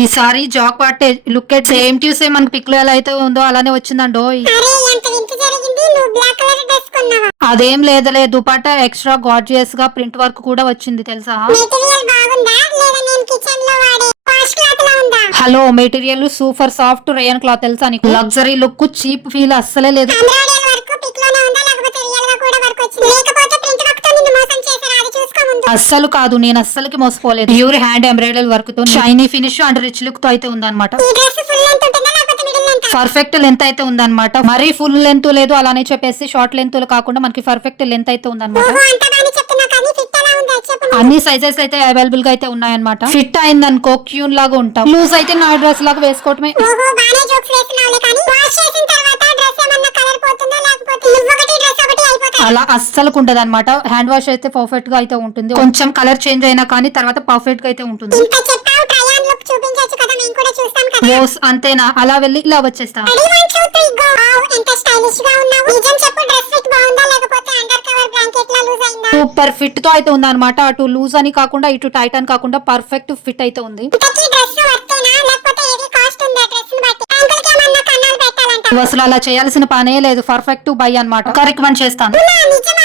ఈసారి జాక్ పాటే look at same to same మనకి పిక్ లో ఎలా అయితే ఉందో అలానే వచ్చిందండో. అరే ఎంత వింత జరిగింది, నువ్వు బ్లాక్ కలర్ డ్రెస్ కొన్నావా? అదేం లేదులే, దుపట్టా ఎక్స్ట్రా గార్జియస్ గా ప్రింట్ వర్క్ కూడా వచ్చింది తెలుసా. మెటీరియల్ బాగుందా లేదా నేను కిచెన్ లో వాడే వాష్ క్లాత్ లా ఉందా? Hello, material super soft rayon cloth తెలుసా నీకు. లగ్జరీ లుక్, చీప్ ఫీల్ అస్సలే లేదు. ఎంబ్రాయిడరీ వర్క్ పిక్ లోనే ఉందా లేకపోతే రియల్ గా కూడా వర్క్ వచ్చింది? లేకపోతే ప్రింట్ వర్క్ తో నిన్ను మోసం చేశారా? అది చూసుకో ముందు. అస్సలు కాదు, నేను అస్సలకి మోసపోలేదు. ప్యూర్ హ్యాండ్ ఎంబ్రాయిడరీ వర్క్ తో shiny finish and rich look తో అయితే ఉందన్నమాట. ఈ డ్రెస్ ఫుల్ లెంత్ ఉంటుందా లేకపోతే మిడిల్ లెంత్? పర్ఫెక్ట్ లెంత్ అయితే ఉందన్నమాట. మరీ ఫుల్ లెంత్ లేదు, అలానే చెప్పేసి షార్ట్ లెంత్ కాకుండా మనకి పర్ఫెక్ట్ లెంత్ అయితే ఉందన్నమాట. ఓహో అంత బాగా చెప్తున్నా కానీ ఫిట్ ఎలా ఉందో చెప్పు ముందు. అన్ని సైజెస్ అయితే అవైలబుల్ గా అయితే ఉన్నాయన్నమాట. ఫిట్ అయిందనుకో క్యూన్ లాగా ఉంటాం, లూజ్ అయితే నా డ్రెస్ లాగా వేసుకోవటమే. ఓహో బానే జోక్స్ వేస్తున్నావులే కానీ వాష్ చేసిన తర్వాత డ్రెస్ ఏమన్నా కలర్ పోతుందా లేకపోతే నువ్వొకటి డ్రెస్ ఒకటి అయిపోతాయి? అలా అస్సలు ఉండదు అనమాట. హ్యాండ్ వాష్ అయితే పర్ఫెక్ట్ గా అయితే ఉంటుంది. కొంచెం కలర్ చేంజ్ అయినా కానీ తర్వాత పర్ఫెక్ట్ గా అయితే ఉంటుంది. ఇంత చెప్పావు, ట్రై ఆన్ లుక్ చూపించొచ్చు కదా, మేము కూడా చూస్తాం కదా. ఓస్ అంతేనా, అలా వెళ్ళి ఇలా వచ్చేస్తా. Ready 1 2 3 go. వావ్ ఎంత స్టైలిష్ గా ఉన్నావు. నిజం చెప్పు, డ్రెస్ ఫిట్ బాగుందా లేకపోతే అండర్ కవర్ బ్లాంకెట్ లా లూజ్ అయిందా? సూపర్ ఫిట్ తో అయితే ఉంది అనమాట. అటు లూజ్ అని కాకుండా ఇటు టైట్ అని కాకుండా పర్ఫెక్ట్ ఫిట్ అయితే ఉంది. ఇంతకీ డ్రెస్ వర్తేనా లేకపోతే ఏది కాస్ట్ ఉందా డ్రెస్ ని బట్టి? అంకుల్ కి ఏమన్నా కన్నాలు పెట్టాలంట? అసలు అలా చేయాల్సిన పనే లేదు. పర్ఫెక్ట్ బై అన్నమాట. రికమెండ్ చేస్తాను. అవునా, నిజమా?